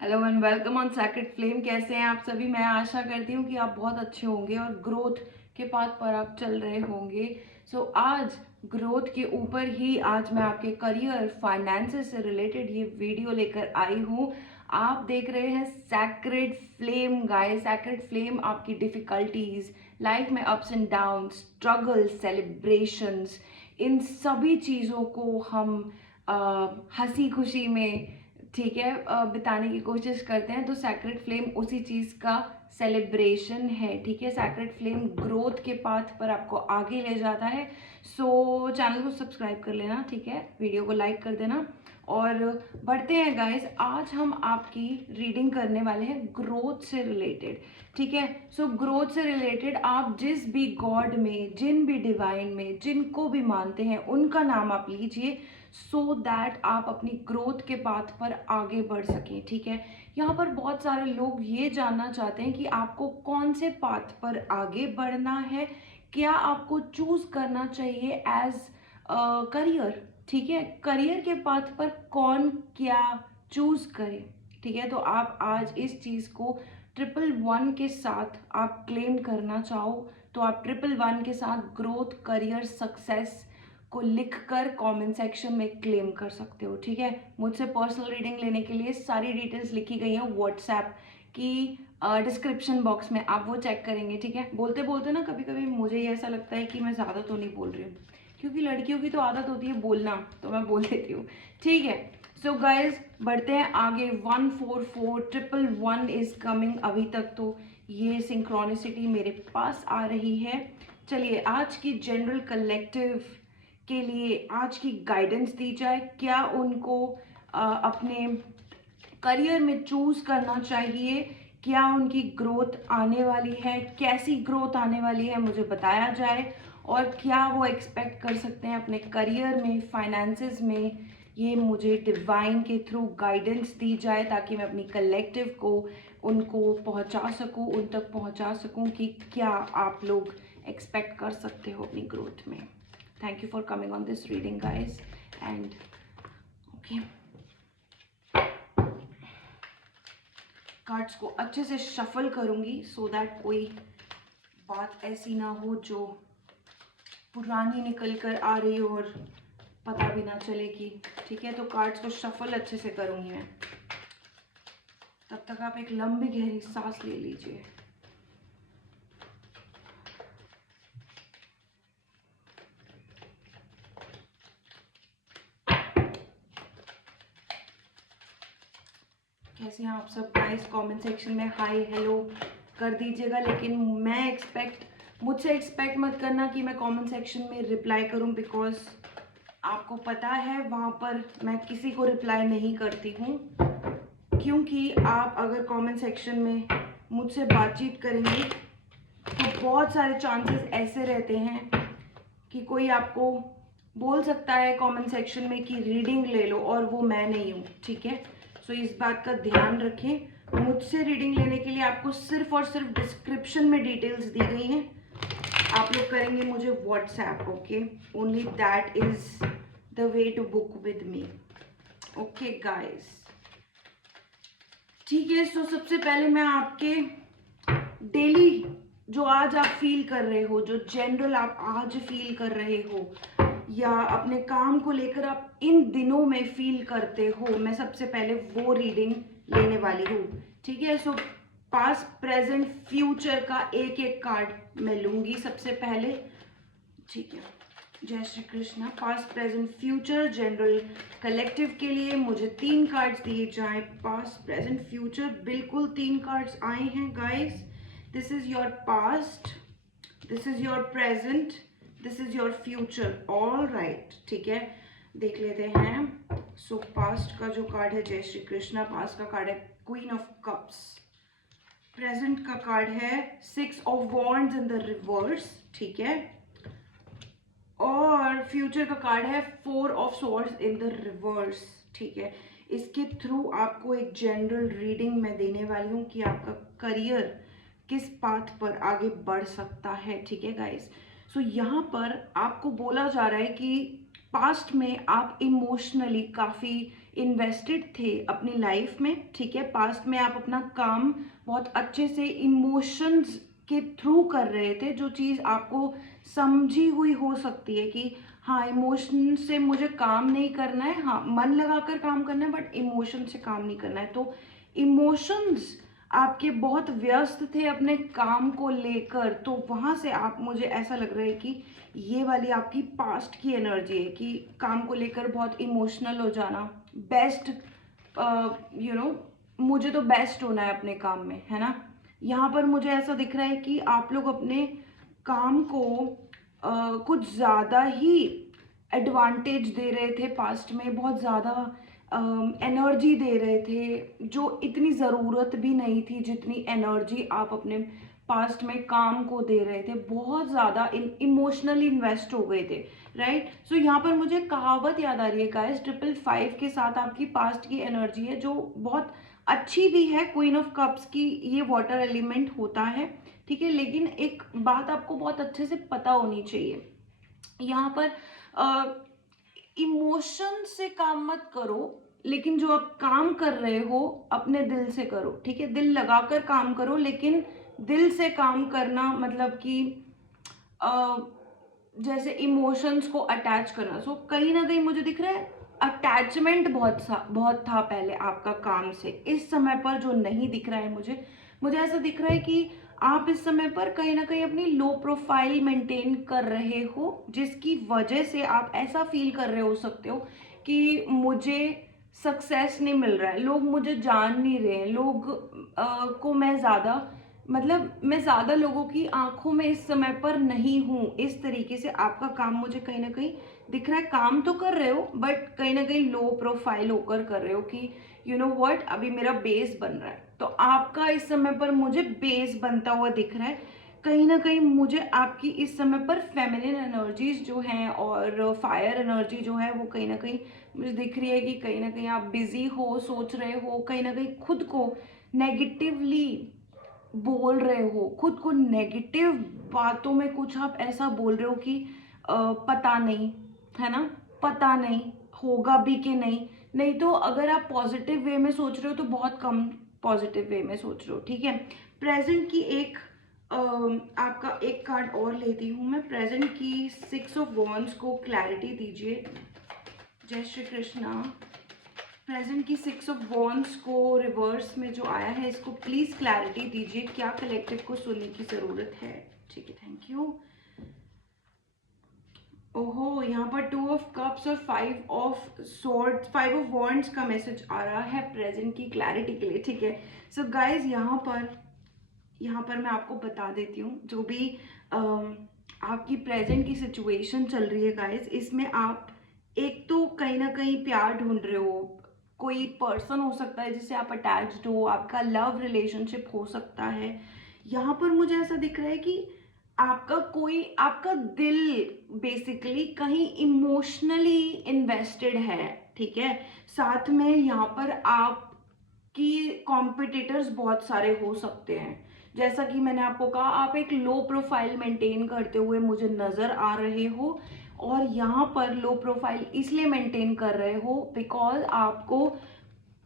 Hello and welcome on sacred flame. कैसे हैं आप सभी? मैं आशा करती हूँ कि आप बहुत अच्छे होंगे और ग्रोथ के पाथ पर आप चल रहे होंगे। आज ग्रोथ के ऊपर ही आज मैं आपके करियर फाइनेंसेस से रिलेटेड ये वीडियो लेकर आई हूँ। आप देख रहे हैं sacred flame guys. Sacred flame आपकी डिफिकल्टीज, लाइफ में ups and down, struggle, celebrations, इन सभी चीज़ों को हम हंसी खुशी में, ठीक है, बिताने की कोशिश करते हैं। तो सैक्रेड फ्लेम उसी चीज़ का सेलिब्रेशन है, ठीक है। सैक्रेड फ्लेम ग्रोथ के पाथ पर आपको आगे ले जाता है। चैनल को सब्सक्राइब कर लेना, ठीक है, वीडियो को लाइक कर देना और बढ़ते हैं गाइस। आज हम आपकी रीडिंग करने वाले हैं ग्रोथ से रिलेटेड, ठीक है। ग्रोथ से रिलेटेड आप जिस भी गॉड में, जिन भी डिवाइन में, जिनको भी मानते हैं उनका नाम आप लीजिए, सो दैट आप अपनी ग्रोथ के पाथ पर आगे बढ़ सकें, ठीक है। यहाँ पर बहुत सारे लोग ये जानना चाहते हैं कि आपको कौन से पाथ पर आगे बढ़ना है, क्या आपको चूज करना चाहिए एज करियर, ठीक है। करियर के पाथ पर कौन क्या चूज करे, ठीक है। तो आप आज इस चीज को 111 के साथ आप क्लेम करना चाहो तो आप 111 के साथ ग्रोथ, करियर, सक्सेस को लिखकर कमेंट सेक्शन में क्लेम कर सकते हो, ठीक है। मुझसे पर्सनल रीडिंग लेने के लिए सारी डिटेल्स लिखी गई हैं व्हाट्सएप की डिस्क्रिप्शन बॉक्स में, आप वो चेक करेंगे, ठीक है। बोलते बोलते ना कभी कभी मुझे ये ऐसा लगता है कि मैं ज़्यादा तो नहीं बोल रही हूँ, क्योंकि लड़कियों की तो आदत होती है बोलना, तो मैं बोल देती हूँ, ठीक है। गाइज बढ़ते हैं आगे। 144 111 इज कमिंग। अभी तक तो ये सिंक्रोनिसिटी मेरे पास आ रही है। चलिए आज की जनरल कलेक्टिव के लिए आज की गाइडेंस दी जाए। क्या उनको अपने करियर में चूज करना चाहिए, क्या उनकी ग्रोथ आने वाली है, कैसी ग्रोथ आने वाली है मुझे बताया जाए, और क्या वो एक्सपेक्ट कर सकते हैं अपने करियर में, फाइनेंसेस में, ये मुझे डिवाइन के थ्रू गाइडेंस दी जाए ताकि मैं अपनी कलेक्टिव को उनको पहुंचा सकूं, उन तक पहुंचा सकूं कि क्या आप लोग एक्सपेक्ट कर सकते हो अपनी ग्रोथ में। Thank you for coming on this reading guys and okay, cards को अच्छे से शफल करूंगी सो दैट कोई बात ऐसी ना हो जो पुरानी निकल कर आ रही हो और पता भी ना चले कि, ठीक है। तो कार्ड्स को शफल अच्छे से करूंगी मैं। तब तक आप एक लंबी गहरी सांस ले लीजिए। कैसे हैं आप सब गाइस? कमेंट सेक्शन में हाय हेलो कर दीजिएगा, लेकिन मुझसे एक्सपेक्ट मत करना कि मैं कमेंट सेक्शन में रिप्लाई करूं, बिकॉज आपको पता है वहाँ पर मैं किसी को रिप्लाई नहीं करती हूँ, क्योंकि आप अगर कमेंट सेक्शन में मुझसे बातचीत करेंगे तो बहुत सारे चांसेस ऐसे रहते हैं कि कोई आपको बोल सकता है कमेंट सेक्शन में कि रीडिंग ले लो, और वो मैं नहीं हूँ, ठीक है। इस बात का ध्यान रखें। मुझसे रीडिंग लेने के लिए आपको सिर्फ और सिर्फ डिस्क्रिप्शन में डिटेल्स दी गई हैं, आप लोग करेंगे मुझे WhatsApp, okay. Only that is the way to book with me, okay guys, ठीक है। सबसे पहले मैं आपके डेली जो आज आप फील कर रहे हो, जो जनरल आप आज फील कर रहे हो, या अपने काम को लेकर आप इन दिनों में फील करते हो, मैं सबसे पहले वो रीडिंग लेने वाली हूँ, ठीक है। पास्ट, प्रेजेंट, फ्यूचर का एक एक कार्ड मैं लूंगी सबसे पहले, ठीक है। जय Shri Krishna. Past, present, future general collective के लिए मुझे 3 कार्ड्स दिए जाएं। पास्ट, प्रेजेंट, फ्यूचर, बिल्कुल 3 कार्ड्स आए हैं guys. This is your past, this is your present, this is your future, all right, ठीक है। देख लेते हैं। पास्ट का जो कार्ड है, जय श्री कृष्णा, पास्ट का कार्ड है क्वीन ऑफ कप्स, प्रेजेंट का कार्ड है 6 of wands in the reverse, ठीक है, और फ्यूचर का कार्ड है 4 of swords in the reverse, ठीक है। इसके थ्रू आपको एक जनरल रीडिंग मैं देने वाली हूँ कि आपका करियर किस पाथ पर आगे बढ़ सकता है, ठीक है गाइस। यहाँ पर आपको बोला जा रहा है कि पास्ट में आप इमोशनली काफ़ी इन्वेस्टेड थे अपनी लाइफ में, ठीक है। पास्ट में आप अपना काम बहुत अच्छे से इमोशंस के थ्रू कर रहे थे, जो चीज़ आपको समझी हुई हो सकती है कि हाँ, इमोशन से मुझे काम नहीं करना है, हाँ मन लगाकर काम करना है, बट इमोशन से काम नहीं करना है। तो इमोशंस आपके बहुत व्यस्त थे अपने काम को लेकर, तो वहाँ से आप, मुझे ऐसा लग रहा है कि ये वाली आपकी पास्ट की एनर्जी है कि काम को लेकर बहुत इमोशनल हो जाना, बेस्ट, यू नो, मुझे तो बेस्ट होना है अपने काम में, है ना। यहाँ पर मुझे ऐसा दिख रहा है कि आप लोग अपने काम को कुछ ज़्यादा ही एडवांटेज दे रहे थे पास्ट में, बहुत ज़्यादा एनर्जी दे रहे थे, जो इतनी ज़रूरत भी नहीं थी जितनी एनर्जी आप अपने पास्ट में काम को दे रहे थे, बहुत ज़्यादा इमोशनली इन्वेस्ट हो गए थे, राइट। सो यहाँ पर मुझे कहावत याद आ रही है गाइस, 555 के साथ आपकी पास्ट की एनर्जी है जो बहुत अच्छी भी है। क्वीन ऑफ कप्स की ये वाटर एलिमेंट होता है, ठीक है। लेकिन एक बात आपको बहुत अच्छे से पता होनी चाहिए, यहाँ पर इमोशन से काम मत करो, लेकिन जो आप काम कर रहे हो अपने दिल से करो, ठीक है। दिल लगाकर काम करो, लेकिन दिल से काम करना मतलब कि अ, जैसे इमोशंस को अटैच करना। सो कहीं ना कहीं मुझे दिख रहा है अटैचमेंट बहुत था पहले आपका काम से, इस समय पर जो नहीं दिख रहा है मुझे, मुझे ऐसा दिख रहा है कि आप इस समय पर कहीं ना कहीं अपनी लो प्रोफाइल मेंटेन कर रहे हो, जिसकी वजह से आप ऐसा फील कर रहे हो सकते हो कि मुझे सक्सेस नहीं मिल रहा है, लोग मुझे जान नहीं रहे हैं, लोग को मैं ज़्यादा, मतलब मैं ज़्यादा लोगों की आंखों में इस समय पर नहीं हूँ। इस तरीके से आपका काम मुझे कहीं ना कहीं दिख रहा है। काम तो कर रहे हो बट कहीं ना कहीं लो प्रोफाइल होकर कर रहे हो कि यू नो व्हाट, अभी मेरा बेस बन रहा है। तो आपका इस समय पर मुझे बेस बनता हुआ दिख रहा है। कहीं ना कहीं मुझे आपकी इस समय पर फेमिनिन एनर्जीज जो हैं और फायर एनर्जी जो है वो कहीं ना कहीं मुझे दिख रही है कि कहीं ना कहीं आप बिजी हो, सोच रहे हो, कहीं ना कहीं खुद को नेगेटिवली बोल रहे हो, खुद को नेगेटिव बातों में कुछ आप ऐसा बोल रहे हो कि पता नहीं, है ना, पता नहीं होगा भी कि नहीं। नहीं तो अगर आप पॉजिटिव वे में सोच रहे हो तो बहुत कम पॉजिटिव वे में सोच रहे हो, ठीक है। प्रेजेंट की एक आपका एक कार्ड और लेती हूँ मैं, प्रेजेंट की 6 ऑफ वॉन्ड्स को क्लैरिटी दीजिए। जय श्री कृष्णा। प्रेजेंट की 6 ऑफ वॉन्ड्स को रिवर्स में जो आया है, इसको प्लीज क्लैरिटी दीजिए, क्या कलेक्टिव को सुनने की जरूरत है, ठीक है, थैंक यू। ओहो, यहाँ पर 2 ऑफ कप्स और 5 ऑफ सॉर्ड्स, 5 ऑफ वॉन्ड्स का मैसेज आ रहा है प्रेजेंट की क्लैरिटी के लिए, ठीक है। सो गाइज यहाँ पर मैं आपको बता देती हूँ, जो भी आपकी प्रेजेंट की सिचुएशन चल रही है गाइज, इसमें आप एक तो कहीं ना कहीं प्यार ढूंढ रहे हो, कोई पर्सन हो सकता है जिससे आप अटैच्ड हो, आपका लव रिलेशनशिप हो सकता है। यहाँ पर मुझे ऐसा दिख रहा है कि आपका दिल बेसिकली कहीं इमोशनली इन्वेस्टेड है, ठीक है। साथ में यहाँ पर आपकी कॉम्पिटिटर्स बहुत सारे हो सकते हैं। जैसा कि मैंने आपको कहा, आप एक लो प्रोफाइल मेंटेन करते हुए मुझे नजर आ रहे हो, और यहाँ पर लो प्रोफाइल इसलिए मेंटेन कर रहे हो बिकॉज आपको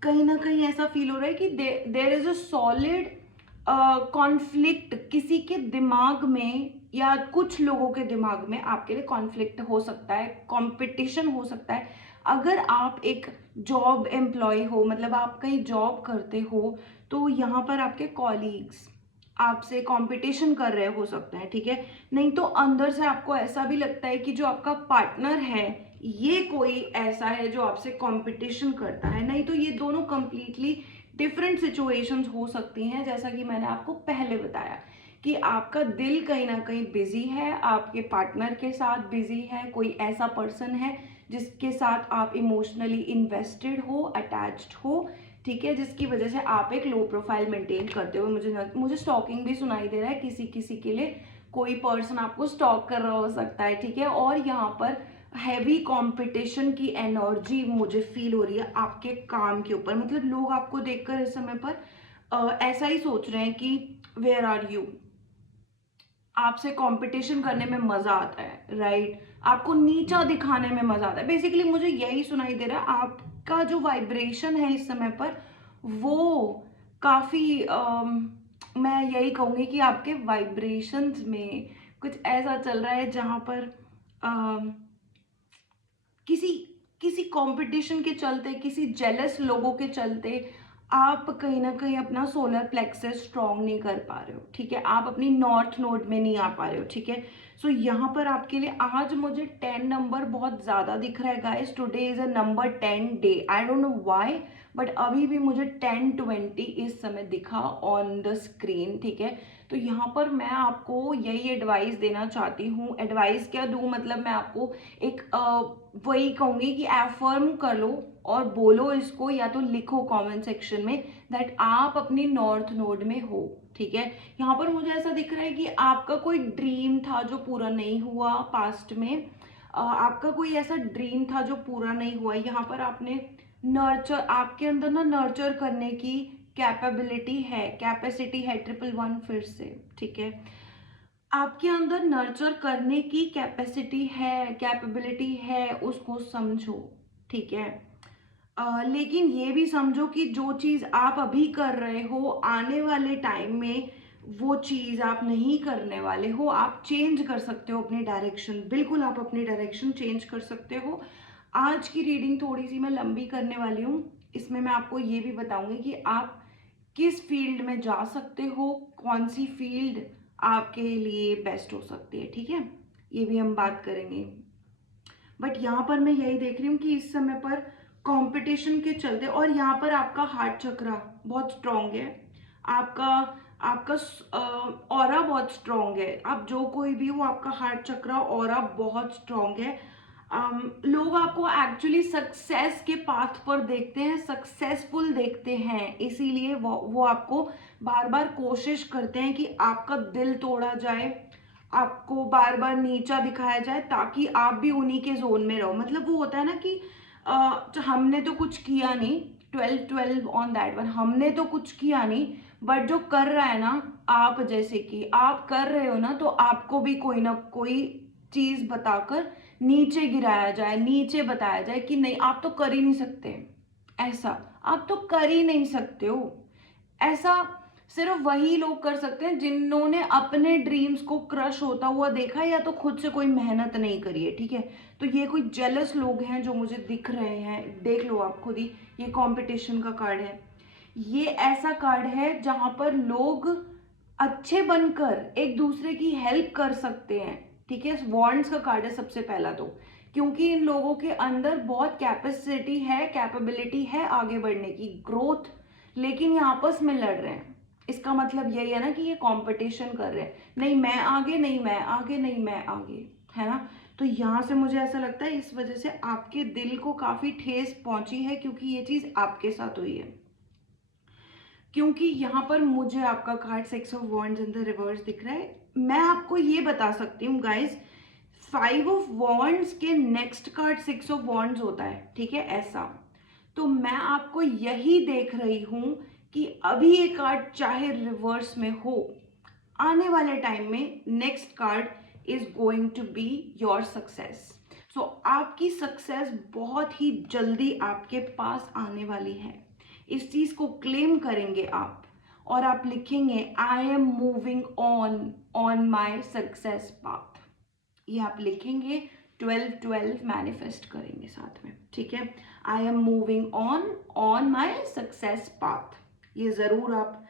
कहीं ना कहीं ऐसा फील हो रहा है कि there is a solid conflict किसी के दिमाग में, या कुछ लोगों के दिमाग में आपके लिए कॉन्फ्लिक्ट हो सकता है, कंपटीशन हो सकता है। अगर आप एक जॉब एम्प्लॉय हो, मतलब आप कहीं जॉब करते हो, तो यहाँ पर आपके कॉलीग्स आपसे कंपटीशन कर रहे हो सकते हैं, ठीक है। नहीं तो अंदर से आपको ऐसा भी लगता है कि जो आपका पार्टनर है ये कोई ऐसा है जो आपसे कंपटीशन करता है। नहीं तो ये दोनों कंप्लीटली डिफरेंट सिचुएशंस हो सकती हैं, जैसा कि मैंने आपको पहले बताया कि आपका दिल कहीं ना कहीं बिजी है, आपके पार्टनर के साथ बिजी है, कोई ऐसा पर्सन है जिसके साथ आप इमोशनली इन्वेस्टेड हो, अटैच्ड हो, ठीक है, जिसकी वजह से आप एक लो प्रोफाइल मेंटेन करते हो। मुझे स्टॉकिंग भी सुनाई दे रहा है, किसी किसी के लिए कोई पर्सन आपको स्टॉक कर रहा हो सकता है, ठीक है। और यहाँ पर हैवी कंपटीशन की एनर्जी मुझे फील हो रही है आपके काम के ऊपर, मतलब लोग आपको देखकर इस समय पर ऐसा ही सोच रहे हैं कि वेयर आर यू, आपसे कंपटीशन करने में मजा आता है, राइट। आपको नीचा दिखाने में मजा आता है। बेसिकली मुझे यही सुनाई दे रहा है, आपका जो वाइब्रेशन है इस समय पर वो काफी मैं यही कहूंगी कि आपके वाइब्रेशंस में कुछ ऐसा चल रहा है जहां पर अम, किसी किसी कंपटीशन के चलते, किसी जेलस लोगों के चलते आप कहीं ना कहीं अपना सोलर प्लेक्सस स्ट्रांग नहीं कर पा रहे हो, ठीक है, आप अपनी नॉर्थ नोड में नहीं आ पा रहे हो, ठीक है। सो यहाँ पर आपके लिए आज मुझे 10 नंबर बहुत ज़्यादा दिख रहा है guys. Today is a number 10 day, I don't know why, but अभी भी मुझे 10-20 इस समय दिखा ऑन द स्क्रीन, ठीक है। तो यहाँ पर मैं आपको यही एडवाइस देना चाहती हूँ। एडवाइस क्या दूँ, मतलब मैं आपको एक वही कहूँगी कि एफर्म कर लो और बोलो इसको, या तो लिखो कमेंट सेक्शन में दैट आप अपनी नॉर्थ नोड में हो, ठीक है। यहाँ पर मुझे ऐसा दिख रहा है कि आपका कोई ड्रीम था जो पूरा नहीं हुआ पास्ट में, आपका कोई ऐसा ड्रीम था जो पूरा नहीं हुआ। यहाँ पर आपने नर्चर, आपके अंदर ना नर्चर करने की कैपेबिलिटी है, कैपेसिटी है, 111 फिर से, ठीक है। आपके अंदर नर्चर करने की कैपेसिटी है, कैपेबिलिटी है, उसको समझो, ठीक है। लेकिन ये भी समझो कि जो चीज़ आप अभी कर रहे हो आने वाले टाइम में वो चीज़ आप नहीं करने वाले हो। आप चेंज कर सकते हो अपनी डायरेक्शन, बिल्कुल आप अपनी डायरेक्शन चेंज कर सकते हो। आज की रीडिंग थोड़ी सी मैं लंबी करने वाली हूँ, इसमें मैं आपको ये भी बताऊंगी कि आप किस फील्ड में जा सकते हो, कौन सी फील्ड आपके लिए बेस्ट हो सकती है, ठीक है, ये भी हम बात करेंगे। बट यहाँ पर मैं यही देख रही हूँ कि इस समय पर कंपटीशन के चलते, और यहाँ पर आपका हार्ट चक्रा बहुत स्ट्रांग है, आपका आपका ऑरा बहुत स्ट्रांग है। आप जो कोई भी हो, आपका हार्ट चक्रा ऑरा बहुत स्ट्रांग है। लोग आपको एक्चुअली सक्सेस के पाथ पर देखते हैं, सक्सेसफुल देखते हैं, इसीलिए वो आपको बार बार कोशिश करते हैं कि आपका दिल तोड़ा जाए, आपको बार बार नीचा दिखाया जाए, ताकि आप भी उन्हीं के जोन में रहो। मतलब वो होता है ना कि हमने तो कुछ किया नहीं, 12-12 ऑन दैट वन, हमने तो कुछ किया नहीं, बट जो कर रहा है ना, आप जैसे कि आप कर रहे हो ना, तो आपको भी कोई ना कोई चीज बताकर नीचे गिराया जाए, नीचे बताया जाए कि नहीं आप तो कर ही नहीं सकते, ऐसा आप तो कर ही नहीं सकते हो। ऐसा सिर्फ वही लोग कर सकते हैं जिन्होंने अपने ड्रीम्स को क्रश होता हुआ देखा है, या तो खुद से कोई मेहनत नहीं करी है, ठीक है। तो ये कोई जेलस लोग हैं जो मुझे दिख रहे हैं, देख लो आप खुद ही, ये कंपटीशन का कार्ड है। ये ऐसा कार्ड है जहां पर लोग अच्छे बनकर एक दूसरे की हेल्प कर सकते हैं, ठीक है। वॉन्ड्स का कार्ड है सबसे पहला तो, क्योंकि इन लोगों के अंदर बहुत कैपेसिटी है, कैपेबिलिटी है आगे बढ़ने की, ग्रोथ, लेकिन ये आपस में लड़ रहे हैं। इसका मतलब यही है ना कि ये कंपटीशन कर रहे हैं, नहीं मैं आगे, नहीं मैं आगे, नहीं मैं आगे, है ना। तो यहाँ से मुझे ऐसा लगता है इस वजह से आपके दिल को काफी ठेस पहुंची है, क्योंकि ये चीज आपके साथ हुई है। क्योंकि यहाँ पर मुझे आपका card 6 of wands in the reverse दिख रहा है। मैं आपको ये बता सकती हूँ गाइस, 5 ऑफ वॉन्ड्स के नेक्स्ट कार्ड 6 ऑफ वॉन्ड्स होता है, ठीक है, ऐसा। तो मैं आपको यही देख रही हूं कि अभी ये कार्ड चाहे रिवर्स में हो, आने वाले टाइम में next card is going to be your success. So आपकी सक्सेस बहुत ही जल्दी आपके पास आने वाली है, इस चीज को क्लेम करेंगे आप, और आप लिखेंगे I am moving on on my success path, ये आप लिखेंगे, 12-12 मैनिफेस्ट करेंगे साथ में, ठीक है। I am moving on on my success path, ये जरूर आप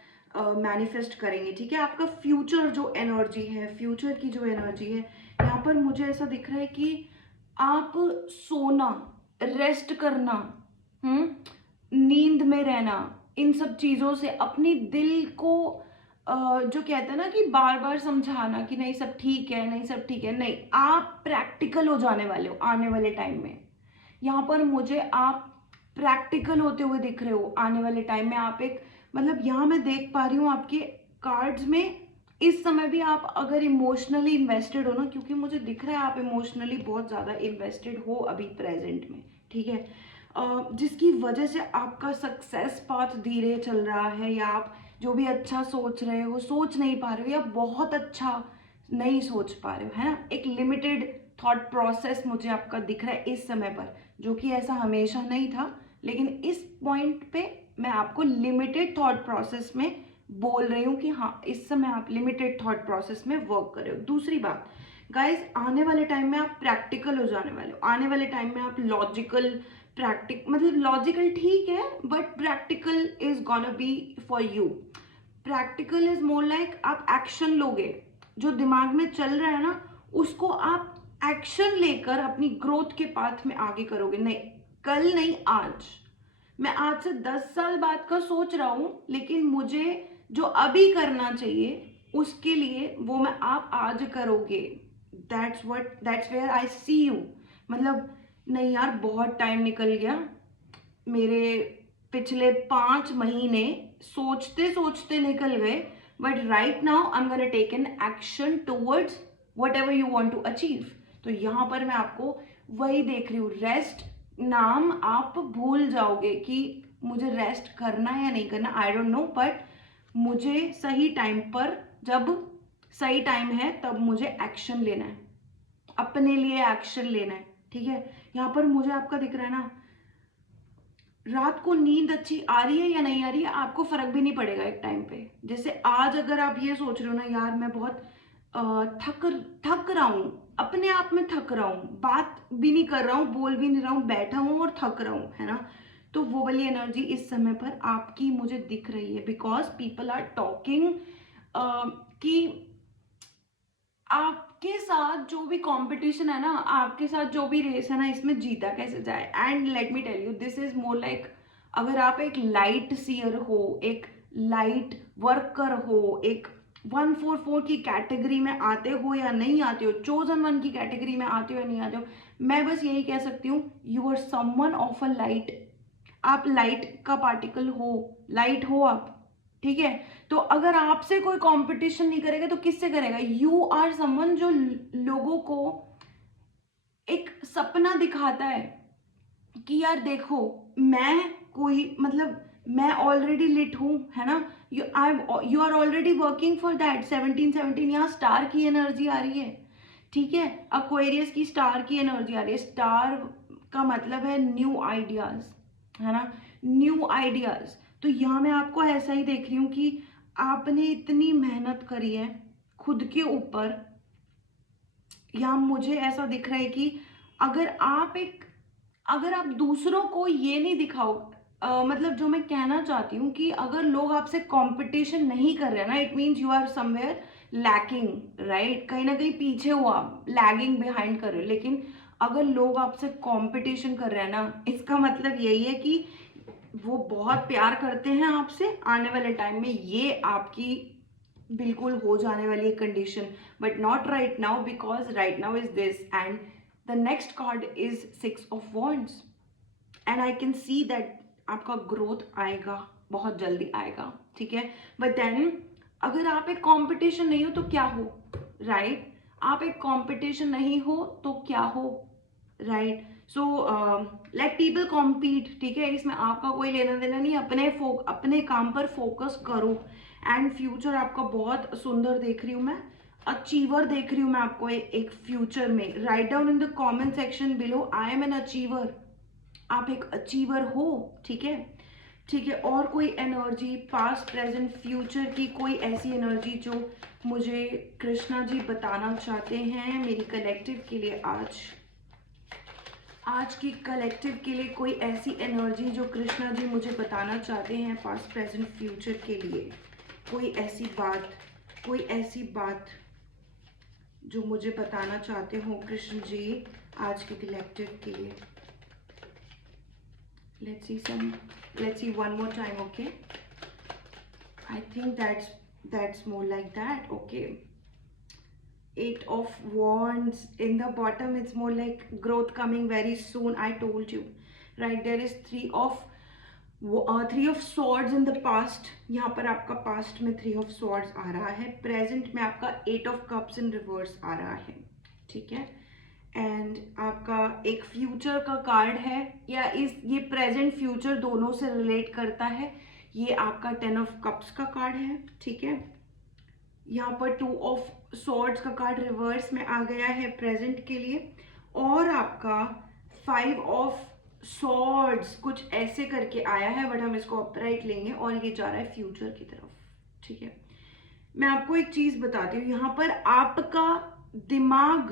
मैनिफेस्ट करेंगे, ठीक है। आपका फ्यूचर जो एनर्जी है, फ्यूचर की जो एनर्जी है, यहाँ पर मुझे ऐसा दिख रहा है कि आप सोना, रेस्ट करना, नींद में रहना, इन सब चीजों से अपनी दिल को जो कहते हैं ना कि बार बार समझाना कि नहीं सब ठीक है, नहीं सब ठीक है, नहीं, आप प्रैक्टिकल हो जाने वाले हो आने वाले टाइम में। यहाँ पर मुझे आप प्रैक्टिकल होते हुए दिख रहे हो आने वाले टाइम में। आप एक, मतलब यहाँ मैं देख पा रही हूँ आपके कार्ड्स में, इस समय भी आप अगर इमोशनली इन्वेस्टेड हो ना, क्योंकि मुझे दिख रहा है आप इमोशनली बहुत ज़्यादा इन्वेस्टेड हो अभी प्रेजेंट में, ठीक है, जिसकी वजह से आपका सक्सेस पाथ धीरे चल रहा है, या आप जो भी अच्छा सोच रहे हो सोच नहीं पा रहे हो, या बहुत अच्छा नहीं सोच पा रहे हो, है ना, एक लिमिटेड थॉट प्रोसेस मुझे आपका दिख रहा है इस समय पर, जो कि ऐसा हमेशा नहीं था, लेकिन इस पॉइंट पे मैं आपको लिमिटेड थॉट प्रोसेस में बोल रही हूँ कि हाँ इस समय आप लिमिटेड थॉट प्रोसेस में वर्क कर रहे हो। दूसरी बात गाइज, आने वाले टाइम में आप प्रैक्टिकल हो जाने वाले हो, आने वाले टाइम में आप लॉजिकल मतलब लॉजिकल ठीक है but practical is gonna be for you. Practical is more like आप एक्शन लोगे, जो दिमाग में चल रहा है ना उसको आप एक्शन लेकर अपनी ग्रोथ के पाथ में आगे करोगे। नहीं कल नहीं आज, मैं आज से 10 साल बाद का सोच रहा हूं, लेकिन मुझे जो अभी करना चाहिए उसके लिए वो मैं आप आज करोगे। That's where I see you. मतलब नहीं यार बहुत टाइम निकल गया, मेरे पिछले 5 महीने सोचते सोचते निकल गए, but right now I am gonna take an action towards whatever you want to achieve. तो यहाँ पर मैं आपको वही देख रही हूँ, रेस्ट नाम आप भूल जाओगे कि मुझे रेस्ट करना है या नहीं करना, आई डोंट नो, बट मुझे सही टाइम पर, जब सही टाइम है तब मुझे एक्शन लेना है, अपने लिए एक्शन लेना है। ठीक है, यहाँ पर मुझे आपका दिख रहा है ना, रात को नींद अच्छी आ रही है या नहीं आ रही है आपको फर्क भी नहीं पड़ेगा एक टाइम पे। जैसे आज अगर आप ये सोच रहे हो ना यार मैं बहुत थक रहा हूँ, अपने आप में थक रहा हूँ, बात भी नहीं कर रहा हूँ, बोल भी नहीं रहा हूँ, बैठा हूँ और थक रहा हूँ, है ना, तो वो वाली एनर्जी इस समय पर आपकी मुझे दिख रही है। बिकॉज पीपल आर टॉकिंग कि आपके साथ जो भी कंपटीशन है ना, आपके साथ जो भी रेस है ना, इसमें जीता कैसे जाए। And let me tell you this is more like, अगर आप एक लाइट सीयर हो, एक लाइट वर्कर हो, एक 144 की कैटेगरी में आते हो या नहीं आते हो, चोजन वन की कैटेगरी में आते हो या नहीं आते हो, मैं बस यही कह सकती हूँ you are someone of a light. आप लाइट का पार्टिकल हो, लाइट हो आप। ठीक है, तो अगर आपसे कोई कंपटीशन नहीं करेगा तो किससे करेगा। यू आर समवन जो लोगों को एक सपना दिखाता है कि यार देखो मैं कोई, मतलब मैं ऑलरेडी लिट हूं, है ना, you are already working for that. 17 यहाँ स्टार की एनर्जी आ रही है। ठीक है, एक्वेरियस की स्टार की एनर्जी आ रही है। स्टार का मतलब है न्यू आइडियाज, है ना, न्यू आइडियाज। तो यहाँ मैं आपको ऐसा ही देख रही हूँ कि आपने इतनी मेहनत करी है खुद के ऊपर। यहाँ मुझे ऐसा दिख रहा है कि अगर आप दूसरों को ये नहीं दिखाओ, मतलब जो मैं कहना चाहती हूँ कि अगर लोग आपसे कंपटीशन नहीं कर रहे हैं ना, it means you are somewhere lacking, right, कहीं ना कहीं पीछे हो आप, लैगिंग बिहाइंड कर रहे हो। लेकिन अगर लोग आपसे कंपटीशन कर रहे हैं ना, इसका मतलब यही है कि वो बहुत प्यार करते हैं आपसे। आने वाले टाइम में ये आपकी बिल्कुल हो जाने वाली है condition, but not right now, because right now is this and the next card is 6 of wands and I can see that आपका ग्रोथ आएगा, बहुत जल्दी आएगा। ठीक है, बट देन अगर आप एक कंपटीशन नहीं हो तो क्या हो, राइट, आप एक कंपटीशन नहीं हो तो क्या हो, right. So let people compete. ठीक है, इसमें आपका कोई लेना देना नहीं, अपने काम पर फोकस करो। एंड फ्यूचर आपका बहुत सुंदर देख रही हूँ मैं, अचीवर देख रही हूँ मैं आपको एक फ्यूचर में। Write down in the comment section below I am an achiever. आप एक अचीवर हो। ठीक है, ठीक है, और कोई एनर्जी पास्ट प्रेजेंट फ्यूचर की, कोई ऐसी एनर्जी जो मुझे कृष्णा जी बताना चाहते हैं मेरी कलेक्टिव के लिए आज की कलेक्टिव के लिए, कोई ऐसी एनर्जी जो कृष्णा जी मुझे बताना चाहते हैं पास्ट प्रेजेंट फ्यूचर के लिए, कोई ऐसी बात जो मुझे बताना चाहते हो कृष्ण जी आज के कलेक्टिव के लिए। let's see one more time, okay? I think that's more like that, okay? 8 of wands in the bottom, it's more like growth coming very soon, I told you, right? There is 3 of swords in the past। यहाँ पर आपका past में 3 of swords आ रहा है, present में आपका 8 of cups in reverse आ रहा है। ठीक है, एंड आपका एक फ्यूचर का कार्ड है, या ये प्रेजेंट फ्यूचर दोनों से रिलेट करता है। ये आपका 10 ऑफ कप्स का कार्ड है। ठीक है, यहाँ पर 2 ऑफ सॉर्ड्स का कार्ड रिवर्स में आ गया है प्रेजेंट के लिए, और आपका 5 ऑफ सॉर्ड्स कुछ ऐसे करके आया है, बट हम इसको अपराइट लेंगे और ये जा रहा है फ्यूचर की तरफ। ठीक है, मैं आपको एक चीज बताती हूँ, यहाँ पर आपका दिमाग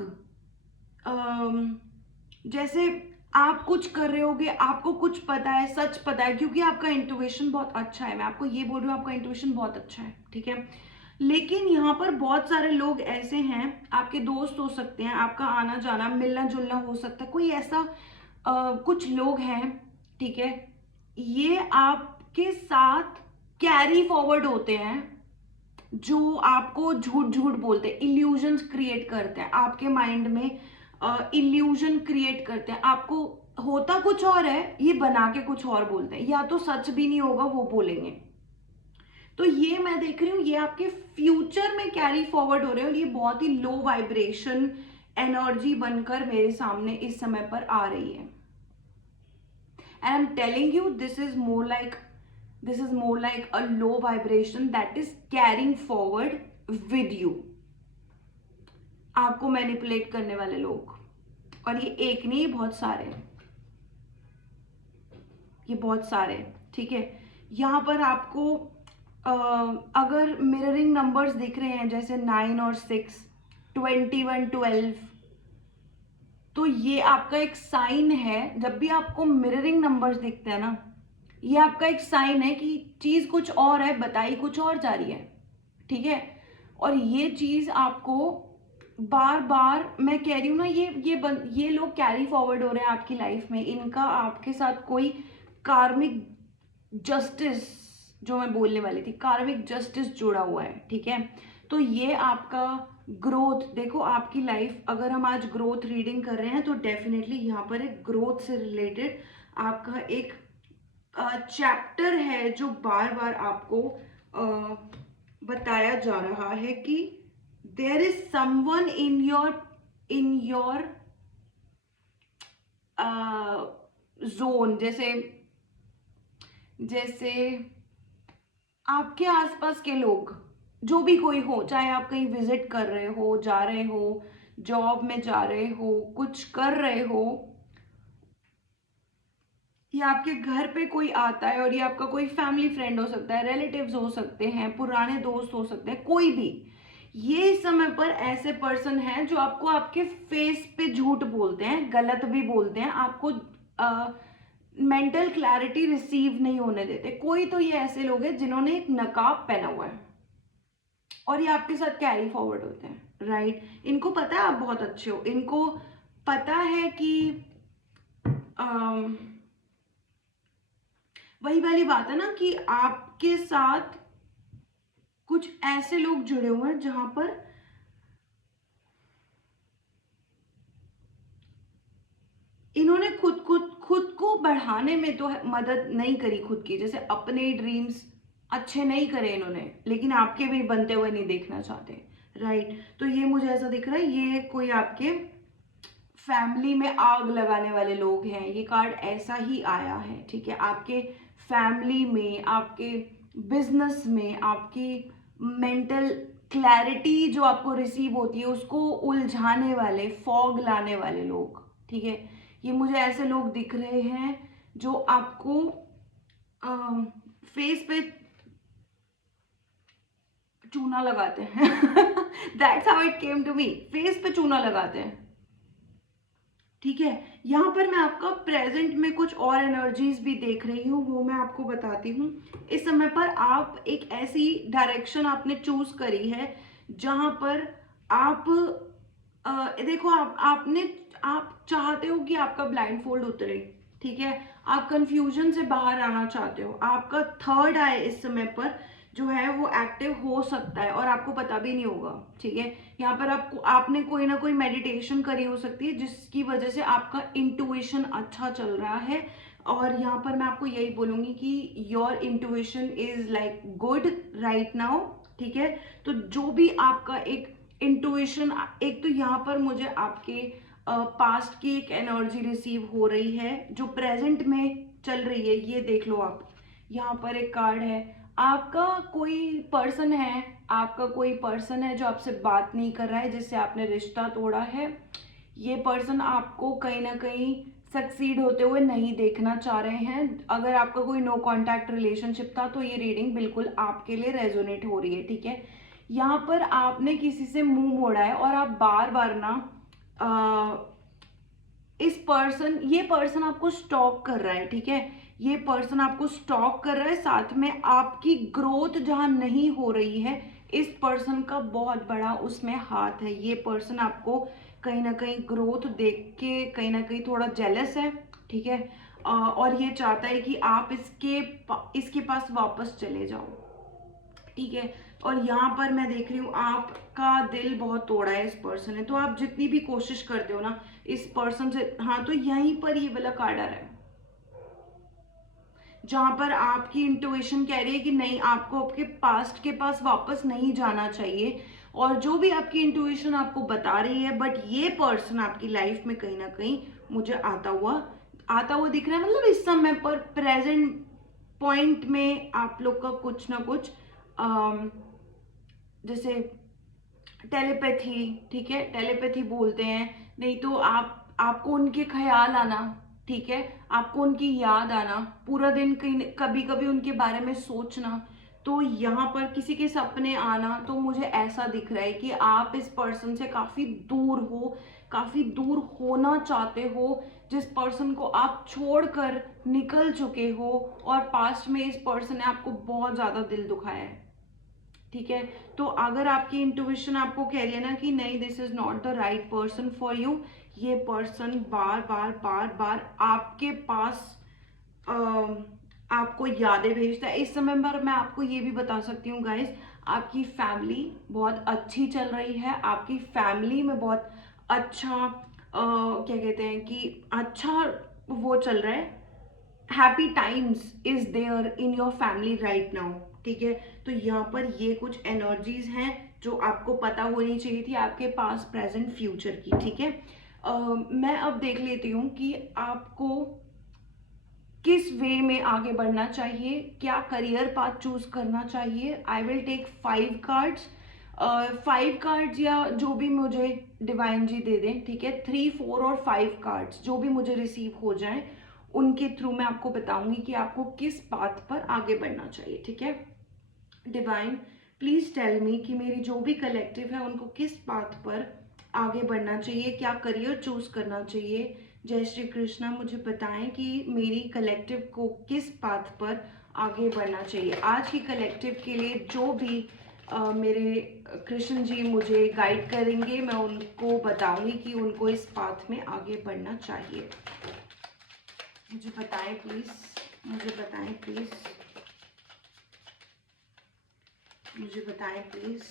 जैसे आप कुछ कर रहे होगे, आपको कुछ पता है, सच पता है, क्योंकि आपका इंट्यूशन बहुत अच्छा है। मैं आपको ये बोल रही हूँ, आपका इंट्यूशन बहुत अच्छा है, ठीक है। लेकिन यहाँ पर बहुत सारे लोग ऐसे हैं, आपके दोस्त हो सकते हैं, आपका आना जाना मिलना जुलना हो सकता है, कोई ऐसा कुछ लोग हैं, ठीक है, ये आपके साथ कैरी फॉरवर्ड होते हैं, जो आपको झूठ झूठ बोलते हैं, इल्यूजन्स क्रिएट करते हैं आपके माइंड में, इल्यूजन क्रिएट करते हैं, आपको होता कुछ और है, ये बना के कुछ और बोलते हैं, या तो सच भी नहीं होगा वो बोलेंगे। तो ये मैं देख रही हूँ, ये आपके फ्यूचर में कैरी फॉरवर्ड हो रहे हैं, और ये बहुत ही लो वाइब्रेशन एनर्जी बनकर मेरे सामने इस समय पर आ रही है। And I am telling you, this is more like a low vibration that is carrying forward with you, आपको मैनिपुलेट करने वाले लोग। और ये एक नहीं, बहुत सारे, ये बहुत सारे, ठीक है। यहाँ पर आपको अगर मिररिंग नंबर्स दिख रहे हैं जैसे 9 और 6, 21, 12, तो ये आपका एक साइन है। जब भी आपको मिररिंग नंबर्स दिखते हैं ना, ये आपका एक साइन है कि चीज कुछ और है, बताई कुछ और जा रही है, ठीक है। और ये चीज आपको बार बार मैं कह रही हूँ ना, ये लोग कैरी फॉरवर्ड हो रहे हैं आपकी लाइफ में, इनका आपके साथ कोई कार्मिक जस्टिस, जो मैं बोलने वाली थी, कार्मिक जस्टिस जुड़ा हुआ है, ठीक है। तो ये आपका ग्रोथ, देखो आपकी लाइफ, अगर हम आज ग्रोथ रीडिंग कर रहे हैं तो डेफिनेटली यहाँ पर एक ग्रोथ से रिलेटेड आपका एक चैप्टर है जो बार बार आपको बताया जा रहा है कि there is someone in your zone, जैसे आपके आसपास के लोग, जो भी कोई हो, चाहे आप कहीं विजिट कर रहे हो, जा रहे हो, जॉब में जा रहे हो, कुछ कर रहे हो, या आपके घर पे कोई आता है, और ये आपका कोई फैमिली फ्रेंड हो सकता है, रिलेटिव्स हो सकते हैं, पुराने दोस्त हो सकते हैं, कोई भी, ये इस समय पर ऐसे पर्सन हैं जो आपको आपके फेस पे झूठ बोलते हैं, गलत भी बोलते हैं, आपको मेंटल क्लैरिटी रिसीव नहीं होने देते। कोई तो ये ऐसे लोग हैं जिन्होंने एक नकाब पहना हुआ है और ये आपके साथ कैरी फॉरवर्ड होते हैं, राइट। इनको पता है आप बहुत अच्छे हो, इनको पता है कि वही वाली बात है ना कि आपके साथ कुछ ऐसे लोग जुड़े हुए हैं जहां पर इन्होंने खुद को बढ़ाने में तो मदद नहीं करी खुद की, जैसे अपने ड्रीम्स अच्छे नहीं करे इन्होंने, लेकिन आपके भी बनते हुए नहीं देखना चाहते, राइट। तो ये मुझे ऐसा दिख रहा है, ये कोई आपके फैमिली में आग लगाने वाले लोग हैं, ये कार्ड ऐसा ही आया है, ठीक है। आपके फैमिली में, आपके बिजनेस में, आपकी मेंटल क्लैरिटी जो आपको रिसीव होती है उसको उलझाने वाले, फॉग लाने वाले लोग, ठीक है। ये मुझे ऐसे लोग दिख रहे हैं जो आपको फेस पे चूना लगाते हैं that's how it came to me, face पे चूना लगाते हैं, ठीक है। यहाँ पर मैं आपका प्रेजेंट में कुछ और एनर्जीज भी देख रही हूँ, वो मैं आपको बताती हूँ। इस समय पर आप एक ऐसी डायरेक्शन आपने चूज करी है जहां पर आप देखो, आप चाहते हो कि आपका ब्लाइंड फोल्ड उतरे, ठीक है। आप कंफ्यूजन से बाहर आना चाहते हो, आपका थर्ड आई इस समय पर जो है वो एक्टिव हो सकता है और आपको पता भी नहीं होगा, ठीक है। यहाँ पर आपने कोई ना कोई मेडिटेशन करी हो सकती है जिसकी वजह से आपका इंट्यूशन अच्छा चल रहा है, और यहाँ पर मैं आपको यही बोलूंगी कि your intuition is like good right now, ठीक है। तो जो भी आपका एक इंट्यूशन, एक तो यहाँ पर मुझे आपके पास्ट की एक एनर्जी रिसीव हो रही है जो प्रेजेंट में चल रही है, ये देख लो आप। यहाँ पर एक कार्ड है, आपका कोई पर्सन है, आपका कोई पर्सन है जो आपसे बात नहीं कर रहा है, जिससे आपने रिश्ता तोड़ा है। ये पर्सन आपको कहीं ना कहीं सक्सीड होते हुए नहीं देखना चाह रहे हैं। अगर आपका कोई नो कांटेक्ट रिलेशनशिप था तो ये रीडिंग बिल्कुल आपके लिए रेजोनेट हो रही है, ठीक है। यहाँ पर आपने किसी से मुंह मोड़ा है और आप बार बार ना ये पर्सन आपको स्टॉक कर रहा है, ठीक है। ये पर्सन आपको स्टॉक कर रहा है, साथ में आपकी ग्रोथ जहां नहीं हो रही है, इस पर्सन का बहुत बड़ा उसमें हाथ है। ये पर्सन आपको कहीं ना कहीं ग्रोथ देख के कहीं ना कहीं थोड़ा जेलस है, ठीक है। और ये चाहता है कि आप इसके पास वापस चले जाओ, ठीक है। और यहाँ पर मैं देख रही हूँ आपका दिल बहुत तोड़ा है इस पर्सन ने, तो आप जितनी भी कोशिश करते हो ना इस पर्सन से, हाँ, तो यहीं पर ये वाला कार्ड आ रहा है जहां पर आपकी इंट्यूशन कह रही है कि नहीं, आपको आपके पास्ट के पास वापस नहीं जाना चाहिए। और जो भी आपकी इंट्यूशन आपको बता रही है, बट ये पर्सन आपकी लाइफ में कहीं ना कहीं मुझे आता हुआ दिख रहा है। मतलब इस समय पर प्रेजेंट पॉइंट में आप लोग का कुछ ना कुछ जैसे टेलीपैथी, ठीक है, टेलीपैथी बोलते हैं, नहीं तो आपको उनके ख्याल आना, ठीक है, आपको उनकी याद आना, पूरा दिन कहीं कभी कभी उनके बारे में सोचना। तो यहाँ पर किसी के सपने आना, तो मुझे ऐसा दिख रहा है कि आप इस पर्सन से काफी दूर हो, काफी दूर होना चाहते हो। जिस पर्सन को आप छोड़कर निकल चुके हो और पास्ट में इस पर्सन ने आपको बहुत ज्यादा दिल दुखाया है, ठीक है। तो अगर आपकी इंट्यूशन आपको कह रही है ना कि नहीं, this is not the right person for you, ये पर्सन बार बार बार बार आपके पास आपको यादें भेजता है इस समय पर। मैं आपको ये भी बता सकती हूँ गाइस, आपकी फैमिली बहुत अच्छी चल रही है। आपकी फैमिली में बहुत अच्छा क्या कहते हैं कि अच्छा वो चल रहा है, happy times is there in your family right now, ठीक है। तो यहाँ पर ये कुछ एनर्जीज हैं जो आपको पता होनी चाहिए थी आपके पास प्रेजेंट फ्यूचर की, ठीक है। मैं अब देख लेती हूँ कि आपको किस वे में आगे बढ़ना चाहिए, क्या करियर पाथ चूज करना चाहिए। I will take 5 cards, 5 cards या जो भी मुझे डिवाइन जी दे दें, ठीक है। 3, 4 और 5 कार्ड्स जो भी मुझे रिसीव हो जाएं, उनके थ्रू मैं आपको बताऊंगी कि आपको किस पाथ पर आगे बढ़ना चाहिए, ठीक है। डिवाइन प्लीज टेल मी कि मेरी जो भी कलेक्टिव है उनको किस पाथ पर आगे बढ़ना चाहिए, क्या करियर चूज करना चाहिए। जय श्री कृष्णा, मुझे बताएं कि मेरी कलेक्टिव को किस पाथ पर आगे बढ़ना चाहिए। आज की कलेक्टिव के लिए जो भी मेरे कृष्ण जी मुझे गाइड करेंगे, मैं उनको बताऊंगी कि उनको इस पाथ में आगे बढ़ना चाहिए। मुझे बताएं प्लीज, मुझे बताएं प्लीज, मुझे बताएं प्लीज।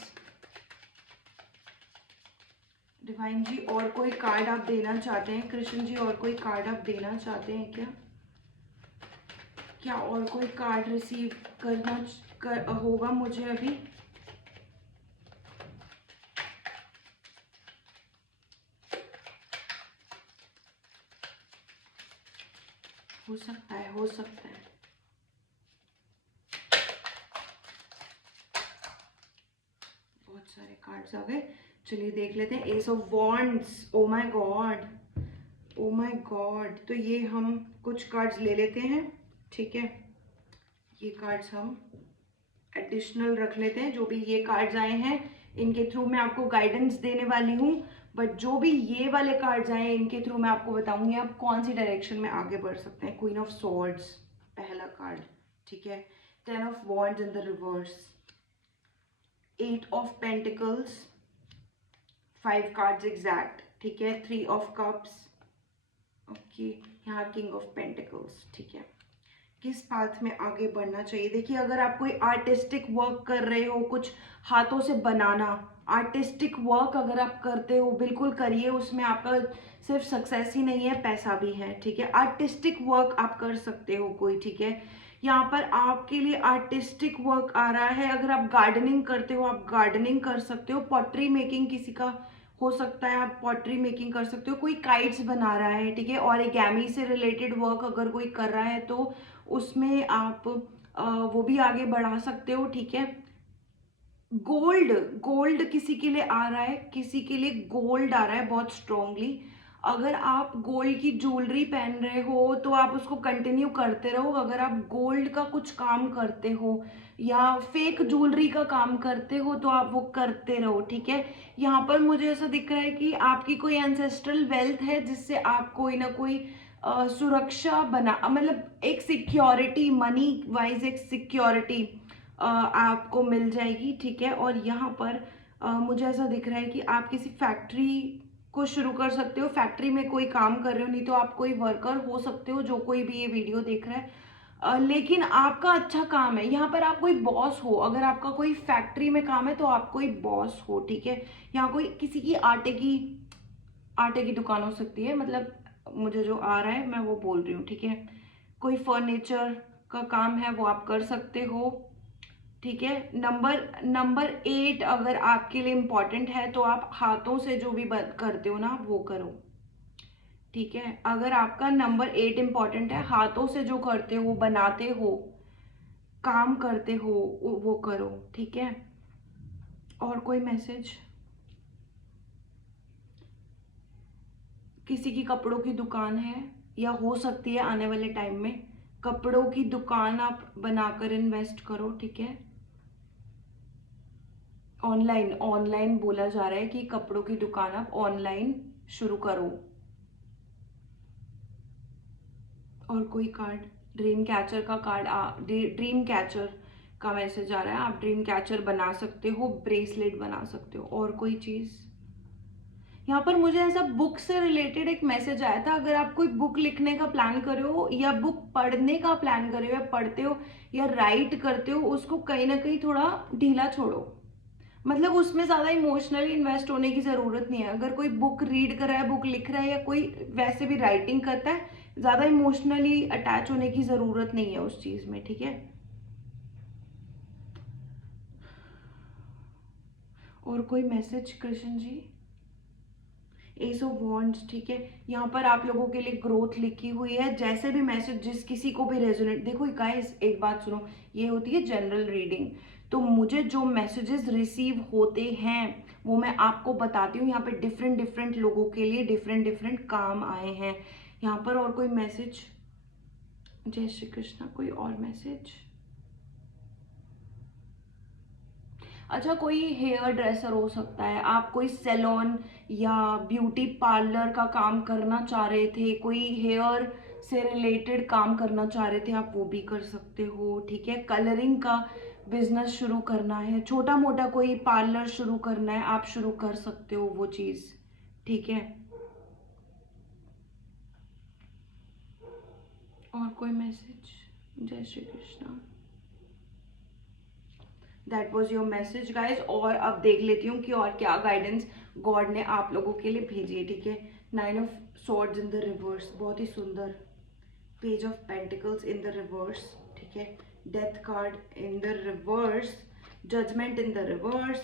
डिवाइन जी और कोई कार्ड आप देना चाहते हैं? कृष्ण जी और कोई कार्ड आप देना चाहते हैं क्या? क्या और कोई कार्ड रिसीव होगा मुझे अभी? हो सकता है, हो सकता है। बहुत सारे कार्ड्स आ गए, चलिए देख लेते हैं। S of wands, oh my God, oh my God. तो ये हम कुछ कार्ड्स ले लेते हैं, ठीक है। ये कार्ड्स हम एडिशनल रख लेते हैं। जो भी ये कार्ड्स आए हैं इनके थ्रू मैं आपको गाइडेंस देने वाली हूँ, बट जो भी ये वाले कार्ड्स आए हैं इनके थ्रू मैं आपको बताऊंगी आप कौन सी डायरेक्शन में आगे बढ़ सकते हैं। क्वीन ऑफ स्वॉर्ड्स पहला कार्ड, ठीक है। 10 of wands in the reverse, 8 of pentacles, 5 cards exact, ठीक है। 3 ऑफ कप्स, ओके, यहाँ किंग ऑफ पेंटिकल्स, ठीक है। किस पाथ में आगे बढ़ना चाहिए? देखिए, अगर आप कोई आर्टिस्टिक वर्क कर रहे हो, कुछ हाथों से बनाना, आर्टिस्टिक वर्क अगर आप करते हो बिल्कुल करिए, उसमें आपका सिर्फ सक्सेस ही नहीं है, पैसा भी है, ठीक है। आर्टिस्टिक वर्क आप कर सकते हो कोई, ठीक है। यहाँ पर आपके लिए आर्टिस्टिक वर्क आ रहा है। अगर आप गार्डनिंग करते हो आप गार्डनिंग कर सकते हो, पॉटरी मेकिंग किसी का हो सकता है, आप पॉटरी मेकिंग कर सकते हो। कोई काइट्स बना रहा है, ठीक है। ऑरिगेमी से रिलेटेड वर्क अगर कोई कर रहा है तो उसमें आप वो भी आगे बढ़ा सकते हो, ठीक है। गोल्ड, गोल्ड किसी के लिए आ रहा है, किसी के लिए गोल्ड आ रहा है बहुत स्ट्रांगली। अगर आप गोल्ड की ज्वेलरी पहन रहे हो तो आप उसको कंटिन्यू करते रहो। अगर आप गोल्ड का कुछ काम करते हो या फेक ज्वेलरी का काम करते हो तो आप वो करते रहो, ठीक है। यहाँ पर मुझे ऐसा दिख रहा है कि आपकी कोई एंसेस्ट्रल वेल्थ है जिससे आप कोई ना कोई सुरक्षा बना, मतलब एक सिक्योरिटी, मनी वाइज एक सिक्योरिटी आपको मिल जाएगी, ठीक है। और यहाँ पर मुझे ऐसा दिख रहा है कि आप किसी फैक्ट्री को शुरू कर सकते हो, फैक्ट्री में कोई काम कर रहे हो, नहीं तो आप कोई वर्कर हो सकते हो जो कोई भी ये वीडियो देख रहा है। लेकिन आपका अच्छा काम है, यहाँ पर आप कोई बॉस हो। अगर आपका कोई फैक्ट्री में काम है तो आप कोई बॉस हो, ठीक है। यहाँ कोई किसी की आटे की दुकान हो सकती है, मतलब मुझे जो आ रहा है मैं वो बोल रही हूँ, ठीक है। कोई फर्नीचर का काम है वो आप कर सकते हो, ठीक है। नंबर 8 अगर आपके लिए इम्पॉर्टेंट है तो आप हाथों से जो भी करते हो ना वो करो, ठीक है। अगर आपका नंबर 8 इम्पॉर्टेंट है, हाथों से जो करते हो, बनाते हो, काम करते हो, वो करो, ठीक है। और कोई मैसेज, किसी की कपड़ों की दुकान है या हो सकती है आने वाले टाइम में कपड़ों की दुकान आप बनाकर इन्वेस्ट करो, ठीक है। ऑनलाइन ऑनलाइन बोला जा रहा है कि कपड़ों की दुकान आप ऑनलाइन शुरू करो। और कोई कार्ड, ड्रीम कैचर का कार्ड, ड्रीम कैचर का मैसेज आ रहा है। आप ड्रीम कैचर बना सकते हो, ब्रेसलेट बना सकते हो। और कोई चीज, यहाँ पर मुझे ऐसा बुक से रिलेटेड एक मैसेज आया था। अगर आप कोई बुक लिखने का प्लान कर रहे हो या बुक पढ़ने का प्लान कर रहे हो या पढ़ते हो या राइट करते हो, उसको कहीं ना कहीं थोड़ा ढीला छोड़ो। मतलब उसमें ज्यादा इमोशनली इन्वेस्ट होने की जरूरत नहीं है। अगर कोई बुक रीड कर रहा है, बुक लिख रहा है, या कोई वैसे भी राइटिंग करता है, ज्यादा इमोशनली अटैच होने की जरूरत नहीं है उस चीज में, ठीक है। और कोई message Krishna ji, ace of wands, ठीक है। यहाँ पर आप लोगों के लिए ग्रोथ लिखी हुई है। जैसे भी मैसेज जिस किसी को भी रेजोनेट, देखो गाइस एक बात सुनो, ये होती है जनरल रीडिंग। तो मुझे जो मैसेजेस रिसीव होते हैं वो मैं आपको बताती हूँ। यहाँ पे डिफरेंट डिफरेंट लोगों के लिए डिफरेंट डिफरेंट काम आए हैं यहाँ पर। और कोई मैसेज, जय श्री कृष्णा, कोई और मैसेज। अच्छा, कोई हेयर ड्रेसर हो सकता है, आप कोई सैलून या ब्यूटी पार्लर का काम करना चाह रहे थे, कोई हेयर से रिलेटेड काम करना चाह रहे थे, आप वो भी कर सकते हो, ठीक है। कलरिंग का बिजनेस शुरू करना है, छोटा मोटा कोई पार्लर शुरू करना है, आप शुरू कर सकते हो वो चीज, ठीक है। और कोई मैसेज, जय Shri Krishna. That was your message guys. और अब देख लेती हूँ कि और क्या गाइडेंस गॉड ने आप लोगों के लिए भेजी है, ठीक है। 9 of swords in the reverse, बहुत ही सुंदर। Page of pentacles in the reverse, ठीक है। Death card in the reverse, judgement in the reverse,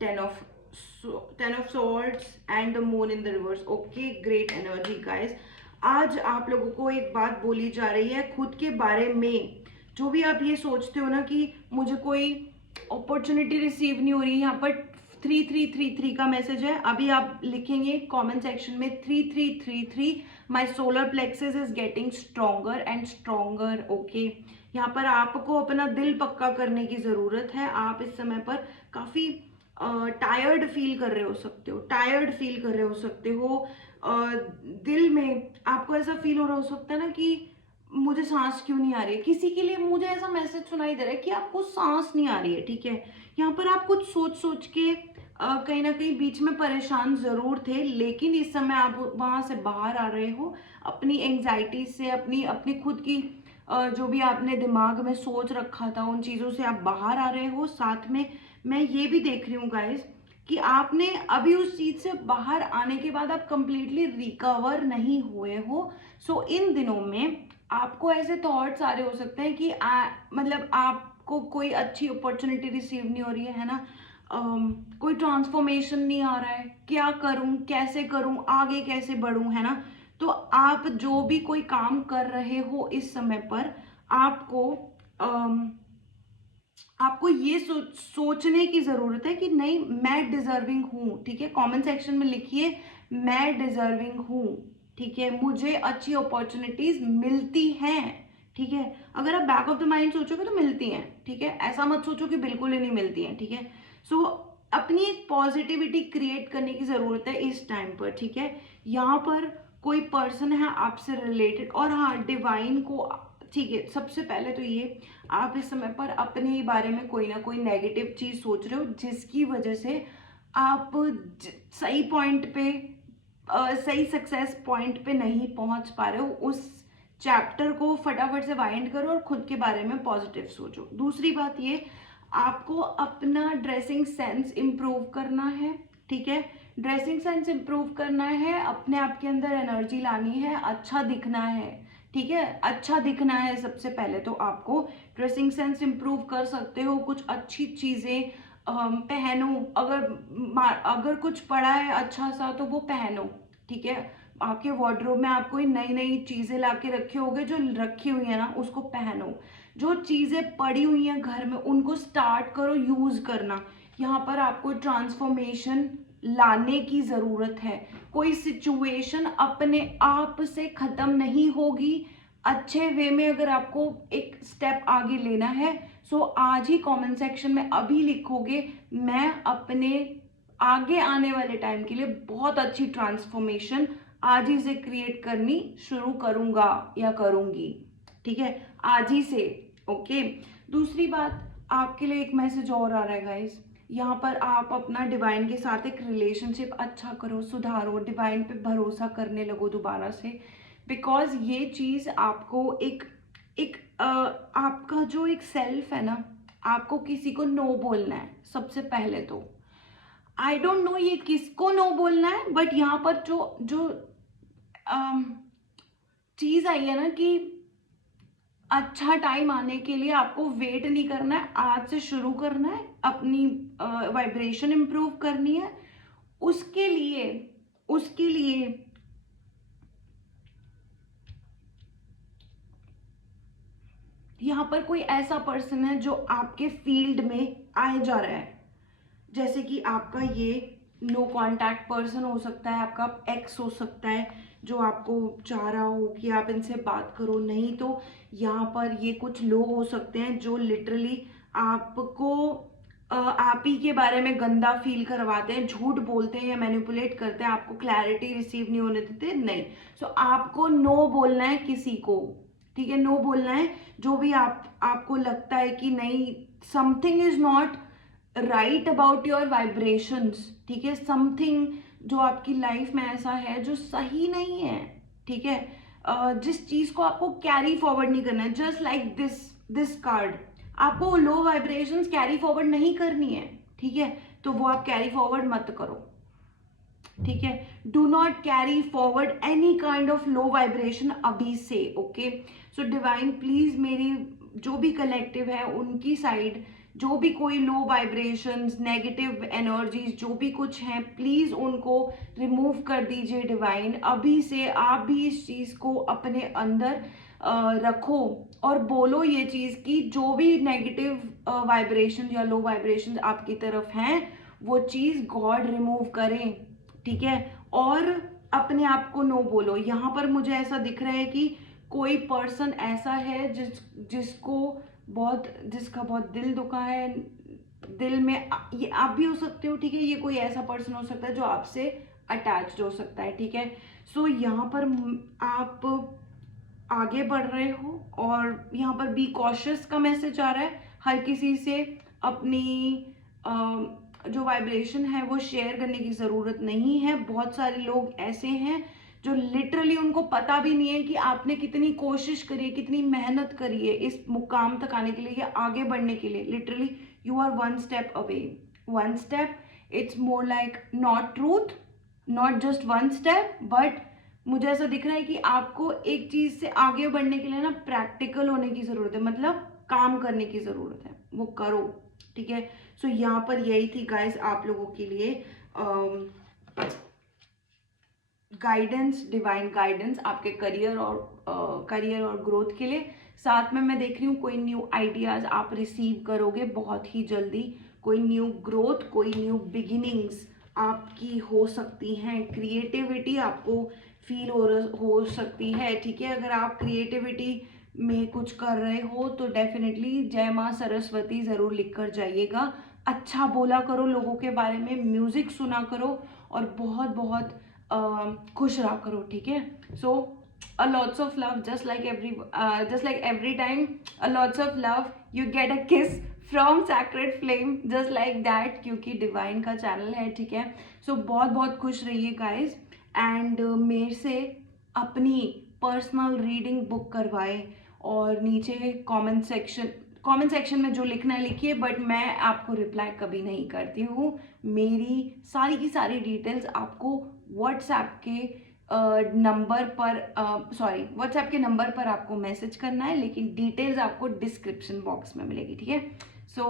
10 of 10 of swords and the moon in the reverse. Okay, great energy guys. आज आप लोगों को एक बात बोली जा रही है खुद के बारे में। जो भी आप ये सोचते हो ना कि मुझे कोई अपॉर्चुनिटी रिसीव नहीं हो रही, यहाँ पर 3333 का मैसेज है। अभी आप लिखेंगे कमेंट सेक्शन में 3333, my solar plexus is getting stronger and stronger, okay. यहाँ पर आपको अपना दिल पक्का करने की जरूरत है। आप इस समय पर काफी टायर्ड फील कर रहे हो सकते हो, टायर्ड फील कर रहे हो सकते हो। दिल में आपको ऐसा फील हो रहा हो सकता है ना कि मुझे सांस क्यों नहीं आ रही है। किसी के लिए मुझे ऐसा मैसेज सुनाई दे रहा है कि आपको सांस नहीं आ रही है, ठीक है। यहाँ पर आप कुछ सोच सोच के कहीं ना कहीं बीच में परेशान जरूर थे, लेकिन इस समय आप वहां से बाहर आ रहे हो अपनी एंजाइटी से, अपनी अपनी खुद की जो भी आपने दिमाग में सोच रखा था उन चीजों से आप बाहर आ रहे हो। साथ में मैं ये भी देख रही हूँ गाइस कि आपने अभी उस चीज से बाहर आने के बाद आप कंप्लीटली रिकवर नहीं हुए हो। सो इन दिनों में आपको ऐसे थॉट्स आ रहे हो सकते हैं कि मतलब आपको कोई अच्छी अपॉर्चुनिटी रिसीव नहीं हो रही है ना। कोई ट्रांसफॉर्मेशन नहीं आ रहा है, क्या करूं, कैसे करूं, आगे कैसे बढ़ूं, है ना। तो आप जो भी कोई काम कर रहे हो इस समय पर, आपको आपको ये सोचने की ज़रूरत है कि नहीं, मैं डिज़र्विंग हूँ, ठीक है। कमेंट सेक्शन में लिखिए मैं डिज़र्विंग हूँ, ठीक है, मुझे अच्छी अपॉर्चुनिटीज़ मिलती हैं, ठीक है। अगर आप बैक ऑफ द माइंड सोचोगे तो मिलती हैं, ठीक है, ऐसा मत सोचो कि बिल्कुल ही नहीं मिलती हैं, ठीक है। सो अपनी एक पॉजिटिविटी क्रिएट करने की ज़रूरत है इस टाइम पर, ठीक है। यहाँ पर कोई पर्सन है आपसे रिलेटेड, और हाँ, डिवाइन को, ठीक है, सबसे पहले तो ये, आप इस समय पर अपने ही बारे में कोई ना कोई नेगेटिव चीज सोच रहे हो जिसकी वजह से आप सही पॉइंट पे, सही सक्सेस पॉइंट पे नहीं पहुंच पा रहे हो। उस चैप्टर को फटाफट से वाइंड करो और खुद के बारे में पॉजिटिव सोचो। दूसरी बात ये, आपको अपना ड्रेसिंग सेंस इम्प्रूव करना है, ठीक है। ड्रेसिंग सेंस इम्प्रूव करना है, अपने आप के अंदर एनर्जी लानी है, अच्छा दिखना है, ठीक है, अच्छा दिखना है। सबसे पहले तो आपको ड्रेसिंग सेंस इम्प्रूव कर सकते हो, कुछ अच्छी चीज़ें पहनो। अगर कुछ पड़ा है अच्छा सा तो वो पहनो, ठीक है। आपके वार्डरोब में आप कोई नई नई चीज़ें ला के रखे होगे, जो रखी हुई है ना उसको पहनो। जो चीज़ें पड़ी हुई हैं घर में उनको स्टार्ट करो यूज़ करना। यहाँ पर आपको ट्रांसफॉर्मेशन लाने की ज़रूरत है। कोई सिचुएशन अपने आप से ख़त्म नहीं होगी। अच्छे वे में अगर आपको एक स्टेप आगे लेना है, सो आज ही कमेंट सेक्शन में अभी लिखोगे मैं अपने आगे आने वाले टाइम के लिए बहुत अच्छी ट्रांसफॉर्मेशन आज ही से क्रिएट करनी शुरू करूंगा या करूंगी, ठीक है, आज ही से। ओके। दूसरी बात, आपके लिए एक मैसेज और आ रहा है गाइस। यहाँ पर आप अपना डिवाइन के साथ एक रिलेशनशिप अच्छा करो, सुधारो, डिवाइन पे भरोसा करने लगो दोबारा से। बिकॉज ये चीज़ आपको एक एक आपका जो एक सेल्फ है ना, आपको किसी को नो बोलना है सबसे पहले तो। आई डोंट नो ये किसको नो बोलना है, बट यहाँ पर जो जो चीज़ आई है ना कि अच्छा टाइम आने के लिए आपको वेट नहीं करना है, आज से शुरू करना है, अपनी वाइब्रेशन इंप्रूव करनी है। उसके लिए यहाँ पर कोई ऐसा पर्सन है जो आपके फील्ड में आए जा रहा है। जैसे कि आपका ये नो कांटेक्ट पर्सन हो सकता है, आपका एक्स हो सकता है जो आपको चाह रहा हो कि आप इनसे बात करो। नहीं तो यहाँ पर ये कुछ लोग हो सकते हैं जो लिटरली आपको आप ही के बारे में गंदा फील करवाते हैं, झूठ बोलते हैं या मैनिपुलेट करते हैं, आपको क्लैरिटी रिसीव नहीं होने देते। नहीं, सो आपको नो बोलना है किसी को, ठीक है, नो बोलना है। जो भी आपको लगता है कि नहीं, something is not right about your vibrations, ठीक है, समथिंग जो आपकी लाइफ में ऐसा है जो सही नहीं है, ठीक है। जिस चीज को आपको कैरी फॉरवर्ड नहीं करना है, जस्ट लाइक दिस कार्ड, आपको लो वाइब्रेशंस कैरी फॉरवर्ड नहीं करनी है, ठीक है, तो वो आप कैरी फॉरवर्ड मत करो, ठीक है। Do not carry forward any kind of low vibration अभी से। ओके। सो डिवाइन प्लीज मेरी जो भी कलेक्टिव है उनकी साइड जो भी कोई लो वाइब्रेशंस, नेगेटिव एनर्जीज जो भी कुछ हैं, प्लीज उनको रिमूव कर दीजिए डिवाइन। अभी से आप भी इस चीज को अपने अंदर रखो और बोलो ये चीज कि जो भी नेगेटिव वाइब्रेशन या लो वाइब्रेशन आपकी तरफ हैं वो चीज गॉड रिमूव करें, ठीक है। और अपने आप को नो बोलो। यहाँ पर मुझे ऐसा दिख रहा है कि कोई पर्सन ऐसा है जिसका बहुत दिल दुखा है, दिल में, ये आप भी हो सकते हो, ठीक है, ये कोई ऐसा पर्सन हो सकता है जो आपसे अटैच्ड हो सकता है, ठीक है। सो यहाँ पर आप आगे बढ़ रहे हो और यहाँ पर बी कॉशियस का मैसेज आ रहा है। हर किसी से अपनी जो वाइब्रेशन है वो शेयर करने की ज़रूरत नहीं है। बहुत सारे लोग ऐसे हैं जो लिटरली उनको पता भी नहीं है कि आपने कितनी कोशिश करी है, कितनी मेहनत करी है इस मुकाम तक आने के लिए या आगे बढ़ने के लिए। Literally you are one step away, one step. It's more like not truth, not just one step, but मुझे ऐसा दिख रहा है कि आपको एक चीज से आगे बढ़ने के लिए ना प्रैक्टिकल होने की जरूरत है, मतलब काम करने की जरूरत है, वो करो, ठीक है। सो यहाँ पर यही थी गाइस आप लोगों के लिए गाइडेंस, डिवाइन गाइडेंस आपके करियर और ग्रोथ के लिए। साथ में मैं देख रही हूँ कोई न्यू आइडियाज़ आप रिसीव करोगे बहुत ही जल्दी, कोई न्यू ग्रोथ, कोई न्यू बिगिनिंग्स आपकी हो सकती हैं, क्रिएटिविटी आपको फील हो सकती है, ठीक है। अगर आप क्रिएटिविटी में कुछ कर रहे हो तो डेफिनेटली जय माँ सरस्वती ज़रूर लिख कर जाइएगा। अच्छा बोला करो लोगों के बारे में, म्यूज़िक सुना करो और बहुत बहुत खुश रहा करो, ठीक है। सो a lots of love, just like every time a lots of love you get a kiss from sacred flame, just like that, क्योंकि डिवाइन का चैनल है, ठीक है। सो बहुत बहुत खुश रहिए गाइज, एंड मेरे से अपनी पर्सनल रीडिंग बुक करवाए और नीचे कमेंट सेक्शन में जो लिखना है लिखिए, बट मैं आपको रिप्लाई कभी नहीं करती हूँ। मेरी सारी की सारी डिटेल्स आपको व्हाट्सएप के व्हाट्सएप के नंबर पर आपको मैसेज करना है, लेकिन डिटेल्स आपको डिस्क्रिप्शन बॉक्स में मिलेगी, ठीक है। So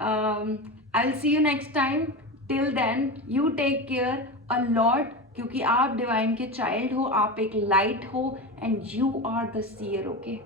I will see you next time, till then you take care a lot, क्योंकि आप डिवाइन के चाइल्ड हो, आप एक लाइट हो, and you are the seer, okay.